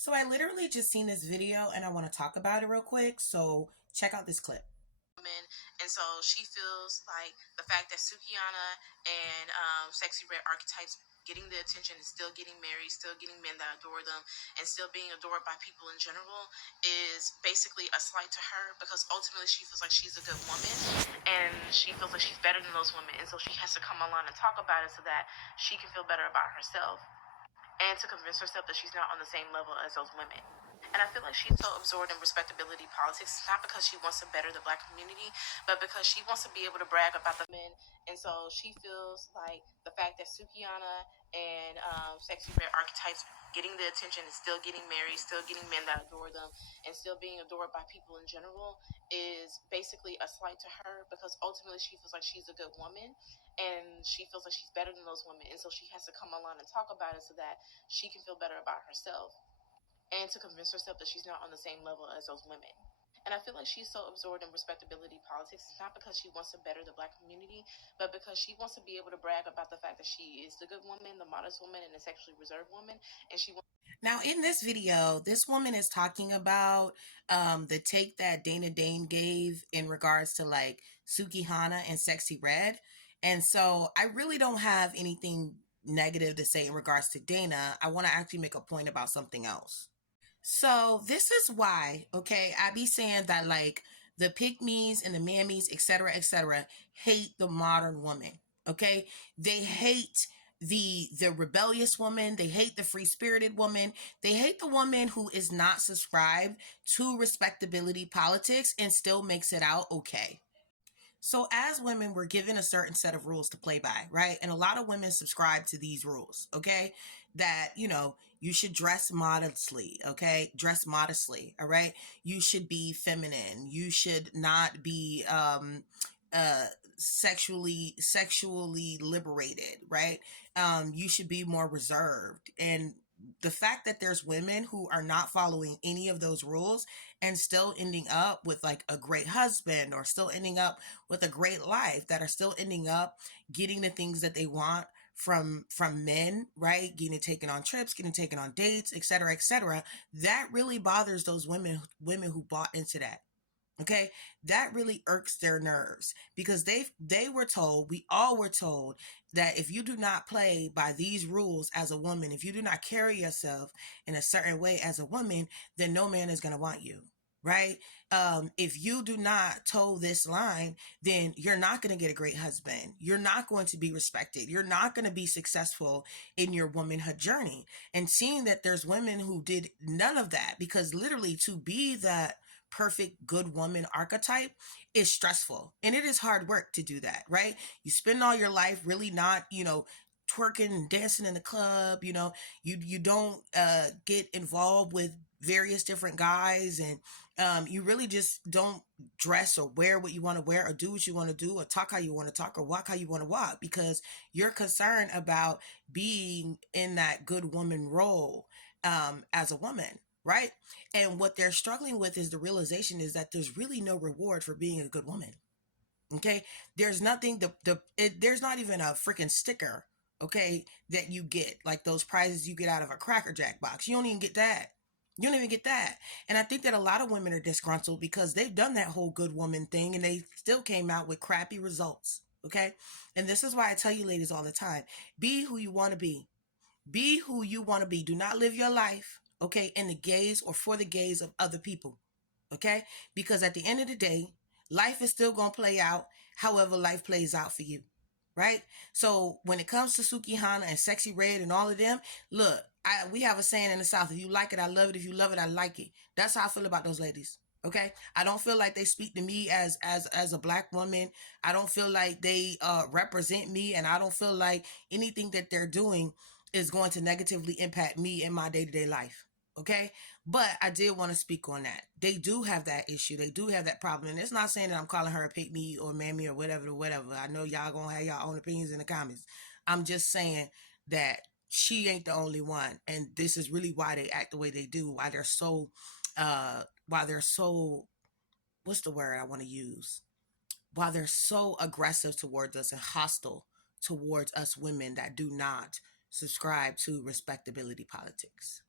So I literally just seen this video and I want to talk about it real quick. So check out this clip. And so she feels like the fact that Sukiana and Sexy Red archetypes getting the attention and still getting married, still getting men that adore them, and still being adored by people in general is basically a slight to her because ultimately she feels like she's a good woman and she feels like she's better than those women. And so she has to come online and talk about it so that she can feel better about herself and to convince herself that she's not on the same level as those women. And I feel like she's so absorbed in respectability politics, not because she wants to better the black community, but because she wants to be able to brag about the men. And so she feels like the fact that Sukiana and Sexy Red archetypes getting the attention and still getting married, still getting men that adore them, and still being adored by people in general is basically a slight to her because ultimately she feels like she's a good woman and she feels like she's better than those women. And so she has to come online and talk about it so that she can feel better about herself and to convince herself that she's not on the same level as those women. And I feel like she's so absorbed in respectability politics, not because she wants to better the black community, but because she wants to be able to brag about the fact that she is the good woman, the modest woman, and the sexually reserved woman. And she wants. Now in this video, this woman is talking about the take that Dana Dane gave in regards to like Suki Hana and Sexy Red. And so I really don't have anything negative to say in regards to Dana. I want to actually make a point about something else. So this is why, okay, I be saying that like the pickmes and the mammies, etc., hate the modern woman. Okay, they hate the rebellious woman. They hate the free spirited woman. They hate the woman who is not subscribed to respectability politics and still makes it out okay. So as women, we're given a certain set of rules to play by, right? And a lot of women subscribe to these rules, okay? That, you should dress modestly, okay? Dress modestly, all right? You should be feminine. You should not be sexually liberated, right? You should be more reserved. And the fact that there's women who are not following any of those rules and still ending up with like a great husband or still ending up with a great life, that are still ending up getting the things that they want from men, right? Getting taken on trips, getting taken on dates, etc., that really bothers those women who bought into that. Okay, that really irks their nerves because they were told, we all were told, that if you do not play by these rules as a woman, if you do not carry yourself in a certain way as a woman, then no man is going to want you, right? If you do not toe this line, then you're not going to get a great husband. You're not going to be respected. You're not going to be successful in your womanhood journey. And seeing that there's women who did none of that, because literally to be that perfect good woman archetype is stressful and it is hard work to do that, right? You spend all your life really not, twerking and dancing in the club, you don't get involved with various different guys, and you really just don't dress or wear what you want to wear or do what you want to do or talk how you want to talk or walk how you want to walk because you're concerned about being in that good woman role as a woman, right? And what they're struggling with is the realization is that there's really no reward for being a good woman. Okay, there's nothing. There's not even a freaking sticker. Okay, that you get like those prizes you get out of a Cracker Jack box. You don't even get that. You don't even get that. And I think that a lot of women are disgruntled because they've done that whole good woman thing and they still came out with crappy results. Okay, and this is why I tell you, ladies, all the time: be who you want to be. Be who you want to be. Do not live your life, okay, in the gaze or for the gaze of other people, okay? Because at the end of the day, life is still going to play out however life plays out for you, right? So when it comes to Suki Hana and Sexy Red and all of them, look, we have a saying in the South: if you like it, I love it. If you love it, I like it. That's how I feel about those ladies. Okay, I don't feel like they speak to me as a black woman. I don't feel like they represent me, and I don't feel like anything that they're doing is going to negatively impact me in my day-to-day life. Okay, but I did want to speak on that. They do have that issue. They do have that problem, and it's not saying that I'm calling her a pick me or mammy or whatever. I know y'all gonna have y'all own opinions in the comments. I'm just saying that she ain't the only one, and this is really why they act the way they do. Why they're so, what's the word I want to use? Why they're so aggressive towards us and hostile towards us women that do not subscribe to respectability politics.